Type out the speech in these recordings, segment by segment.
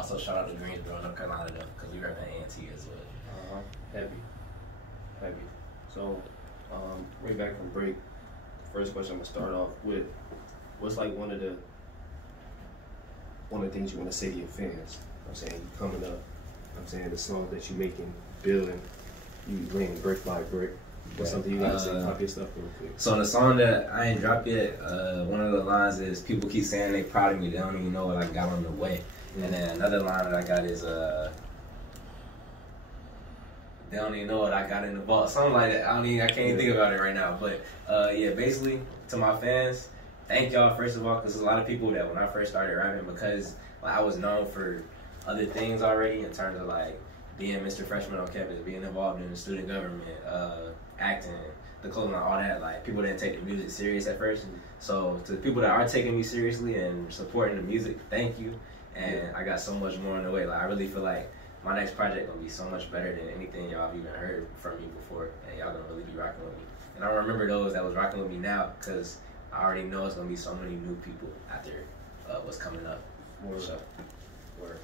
Also, shout out to Greensboro, North Carolina, though, because we rep at A&T as well. Heavy. So, right back from break, the first question I'm gonna start off with, what's like one of the things you want to say to your fans? I'm saying you coming up, I'm saying the songs that you making, building, you laying brick by brick. What's something you gotta say? Pop your stuff real quick. So the song that I ain't dropped yet, one of the lines is, people keep saying they proud of me, they don't even know what I got on the way. And then another line that I got is, they don't even know what I got in the vault. Something like that. I can't even think about it right now. But yeah, basically, to my fans, thank y'all first of all, because there's a lot of people that when I first started rapping, because like, I was known for other things already in terms of like being Mr. Freshman on campus, being involved in the student government, acting, the clothing line, all that. Like, people didn't take the music serious at first. So to the people that are taking me seriously and supporting the music, thank you. And I got so much more on the way. Like, I really feel like my next project gonna be so much better than anything y'all have even heard from me before, and y'all gonna really be rocking with me. And I remember those that was rocking with me now, because I already know it's gonna be so many new people out there what's coming up. Word. So, word.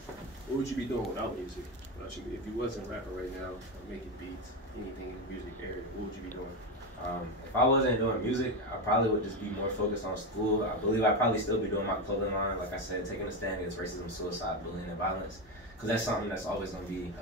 What would you be doing without music? If you wasn't rapping right now, or making beats, anything in the music area, what would you be doing? If I wasn't doing music, I probably would just be more focused on school. I believe I'd probably still be doing my clothing line, like I said, taking a stand against racism, suicide, bullying, and violence, because that's something that's always going to be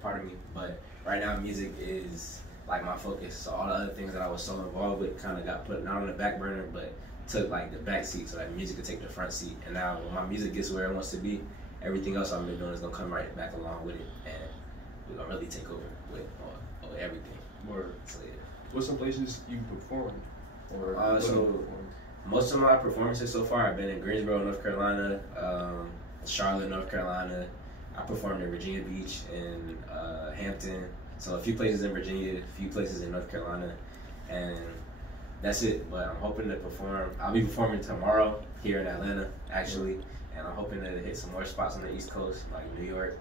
part of me. But right now, music is like my focus. So all the other things that I was so involved with kind of got put not on the back burner, but took like the back seat, so that music could take the front seat. And now when my music gets where it wants to be, everything else I've been doing is going to come right back along with it, and we're going to really take over with everything. Word. So yeah. What's some places you performed? So most of my performances so far have been in Greensboro, North Carolina, Charlotte, North Carolina. I performed in Virginia Beach and Hampton. So a few places in Virginia, a few places in North Carolina, and that's it. But I'm hoping to perform. I'll be performing tomorrow here in Atlanta, actually, and I'm hoping to hit some more spots on the East Coast, like New York,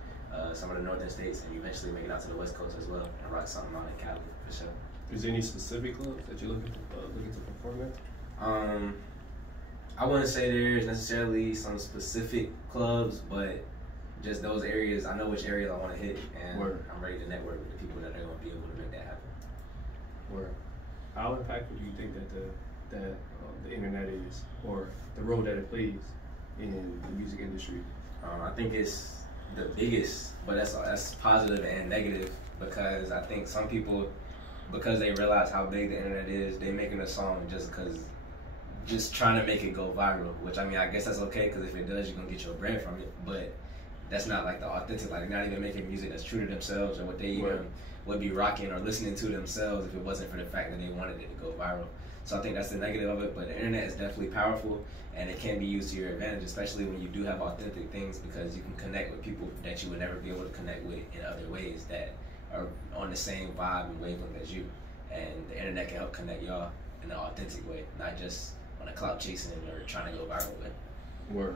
some of the northern states, and eventually make it out to the West Coast as well, and rock something out in Cali for sure. Is there any specific clubs that you're looking to perform at? I wouldn't say there's necessarily some specific clubs, but just those areas. I know which areas I want to hit, and I'm ready to network with the people that are going to be able to make that happen. Word. How impactful do you think that the internet is, or the role that it plays in the music industry? I think it's the biggest, but that's positive and negative, because I think some people, because they realize how big the internet is, they making a song just trying to make it go viral, which I mean, I guess that's okay, because if it does, you're going to get your bread from it, but that's not like the authentic, like not even making music that's true to themselves or what they even would be rocking or listening to themselves if it wasn't for the fact that they wanted it to go viral. So I think that's the negative of it, but the internet is definitely powerful, and it can be used to your advantage, especially when you do have authentic things, because you can connect with people that you would never be able to connect with in other ways that are on the same vibe and wavelength as you. And the internet can help connect y'all in an authentic way, not just on a clout chasing or trying to go viral way. Word.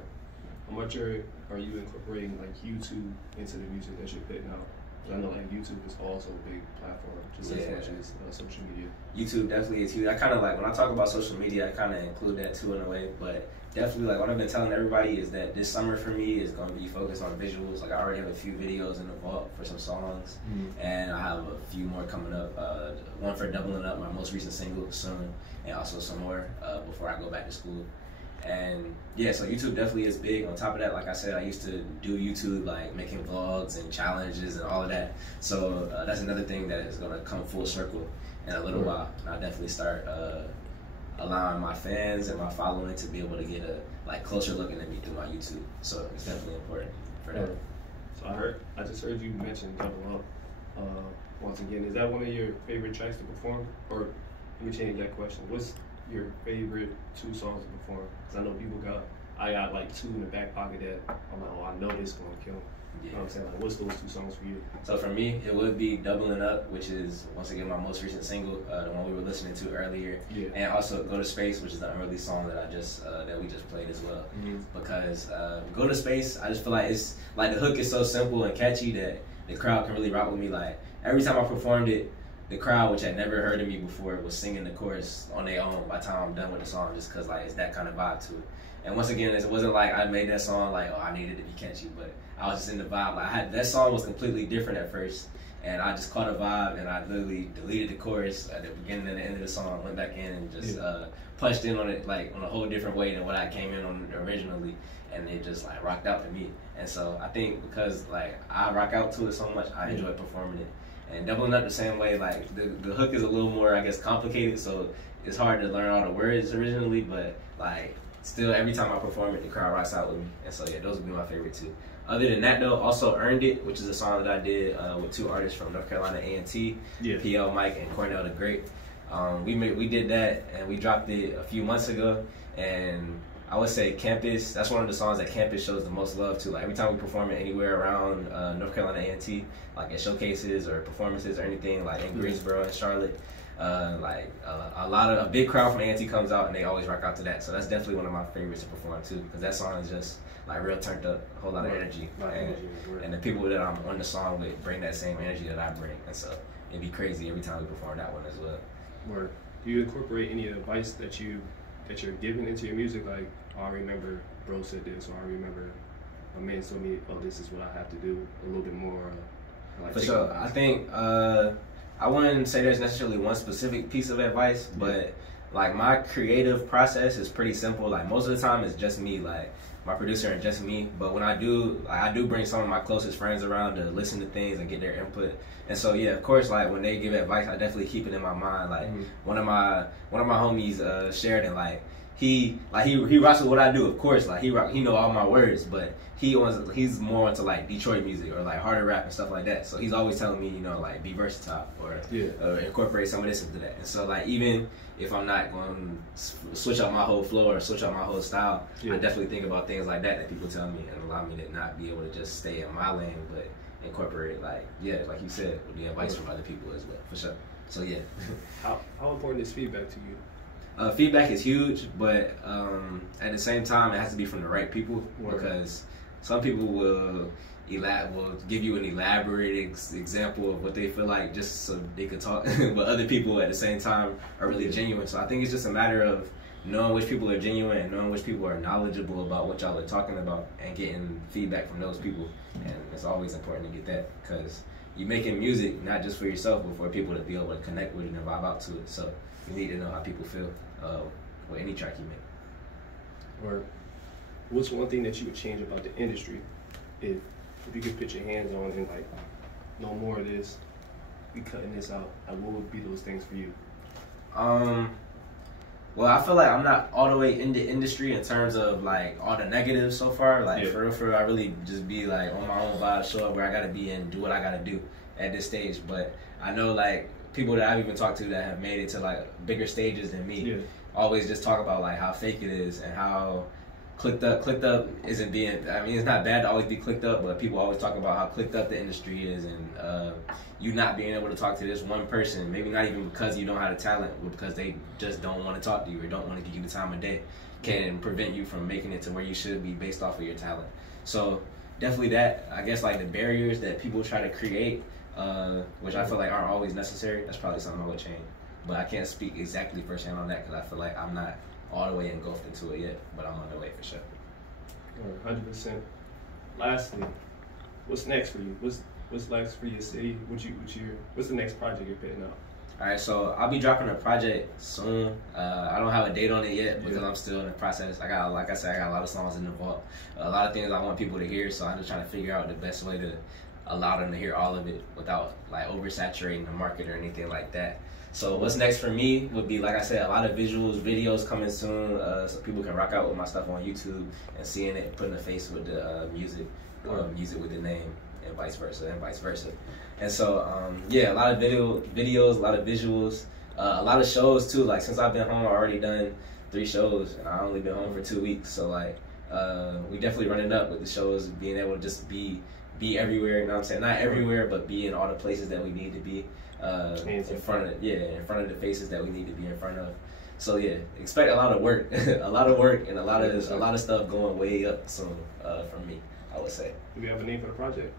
How much are you incorporating like YouTube into the music that you're putting out? I know like YouTube is also a big platform, just as much as social media. YouTube definitely is huge. I kind of like, when I talk about social media, I kind of include that too in a way, but definitely like what I've been telling everybody is that this summer for me is going to be focused on visuals. Like I already have a few videos in the vault for some songs, and I have a few more coming up. One for doubling up my most recent single soon, and also some more before I go back to school. And yeah, so YouTube definitely is big. On top of that, like I said, I used to do YouTube, like making vlogs and challenges and all of that. So that's another thing that is gonna come full circle in a little while. And I'll definitely start allowing my fans and my following to be able to get a like closer looking at me through my YouTube. So it's definitely important for that. So I just heard you mention Double Up. Once again, is that one of your favorite tracks to perform? Or let me change that question. What's your favorite 2 songs to perform? Because I know I got like 2 in the back pocket that I'm like, oh, I know this gonna kill me. You know what I'm saying? Like, what's those 2 songs for you? So for me, it would be Doubling Up, which is, once again, my most recent single, the one we were listening to earlier. Yeah. And also Go to Space, which is the unreleased song that that we just played as well. Because Go to Space, I just feel like it's, like the hook is so simple and catchy that the crowd can really rock with me. Like, every time I performed it, the crowd, which had never heard of me before, was singing the chorus on their own by the time I'm done with the song, just because like it's that kind of vibe to it. And once again, it wasn't like I made that song like, oh, I needed it to be catchy, but I was just in the vibe. Like that song was completely different at first, and I just caught a vibe, and I literally deleted the chorus at the beginning and the end of the song, went back in and just punched in on it like on a whole different way than what I came in on originally, and it just like rocked out for me. And so I think because like I rock out to it so much, I enjoy performing it. And Doubling Up the same way, like the hook is a little more, I guess, complicated, so it's hard to learn all the words originally, but like still every time I perform it, the crowd rocks out with me. And so yeah, those would be my favorite too. Other than that though, also Earned It, which is a song that I did with 2 artists from North Carolina A&T, PL Mike and Cornell the Great. We did that and we dropped it a few months ago, and I would say Campus, that's one of the songs that Campus shows the most love to. Like every time we perform it anywhere around North Carolina A&T, like at showcases or performances or anything, like in Greensboro and Charlotte, a big crowd from A&T comes out and they always rock out to that. So that's definitely one of my favorites to perform too, because that song is just like real turned up, a whole lot of energy. And the people that I'm on the song with bring that same energy that I bring. And so it'd be crazy every time we perform that one as well. Word. Do you incorporate any advice that you're giving into your music? Like, oh, I remember bro said this, or I remember a man told me, oh, this is what I have to do, a little bit more. Like for sure. I think I wouldn't say there's necessarily one specific piece of advice, but like my creative process is pretty simple. Like most of the time it's just me, like my producer and just me. But when I do bring some of my closest friends around to listen to things and get their input. And so yeah, of course, like when they give advice, I definitely keep it in my mind. Like one of my homies, Sheridan, like he rocks with what I do. Of course, like he know all my words, but he's more into like Detroit music or like harder rap and stuff like that. So he's always telling me, you know, like be versatile or incorporate some of this into that. And so like even if I'm not going to switch up my whole flow or switch up my whole style, I definitely think about things like that people tell me and allow me to not be able to just stay in my lane, but incorporate like you said, with the advice from other people as well, for sure. So yeah. How important is feedback to you? Feedback is huge, but at the same time, it has to be from the right people, because some people will give you an elaborate example of what they feel like just so they could talk, but other people at the same time are really genuine. So I think it's just a matter of knowing which people are genuine and knowing which people are knowledgeable about what y'all are talking about and getting feedback from those people. And it's always important to get that, because you're making music not just for yourself, but for people to be able to connect with it and vibe out to it. So you need to know how people feel with any track you make. Or what's one thing that you would change about the industry if you could put your hands on and like, no more of this, we cutting this out? Like, what would be those things for you? Well, I feel like I'm not all the way in the industry in terms of like all the negatives so far. Like for real, I really just be like on my own vibe, show up where I gotta be and do what I gotta do at this stage. But I know like people that I've even talked to that have made it to like bigger stages than me always just talk about like how fake it is and how clicked up isn't being, I mean, it's not bad to always be clicked up, but people always talk about how clicked up the industry is, and you not being able to talk to this one person, maybe not even because you don't have the talent, but because they just don't want to talk to you or don't want to give you the time of day, can prevent you from making it to where you should be based off of your talent. So definitely that, I guess, like the barriers that people try to create, which I feel like aren't always necessary, that's probably something I would change. But I can't speak exactly firsthand on that because I feel like I'm not all the way engulfed into it yet, but I'm on the way for sure. 100%. Lastly, what's next for you? What's next for your city? What's the next project you're putting out? All right, so I'll be dropping a project soon. I don't have a date on it yet because I'm still in the process. Like I said, I got a lot of songs in the vault, a lot of things I want people to hear. So I'm just trying to figure out the best way to allow them to hear all of it without like oversaturating the market or anything like that. So what's next for me would be, like I said, a lot of visuals, videos coming soon, so people can rock out with my stuff on YouTube and seeing it, putting a face with the music, music with the name, and vice versa. And so, yeah, a lot of videos, a lot of visuals, a lot of shows too. Like since I've been home, I've already done 3 shows, and I've only been home for 2 weeks. So like, we definitely running up with the shows, being able to just be everywhere. You know what I'm saying? Not everywhere, but be in all the places that we need to be. In front of the faces that we need to be in front of. So yeah, expect a lot of work, a lot of work, and a lot of stuff going way up soon from me, I would say. Do we have a name for the project?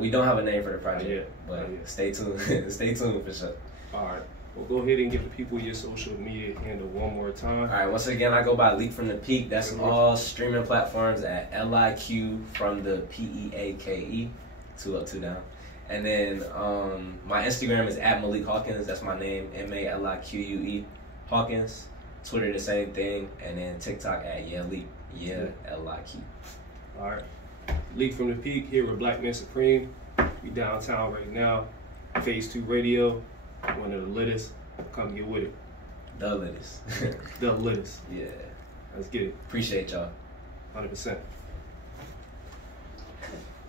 We don't have a name for the project yet, but stay tuned. Stay tuned for sure. All right. Well, go ahead and give the people your social media handle one more time. All right, once again, I go by Leak from the Peake. That's all streaming platforms at LIQ from the PEAKE, 2 up, 2 down. And then my Instagram is at Malique Hawkins. That's my name, MALIQUE Hawkins. Twitter the same thing, and then TikTok at Leak, LIQ. All right, Leak from the Peake here with Black Men Supreme. We downtown right now. Phase 2 Radio, one of the littest. Come get with it. The littest. The littest. Yeah. Let's get it. Appreciate y'all. 100%.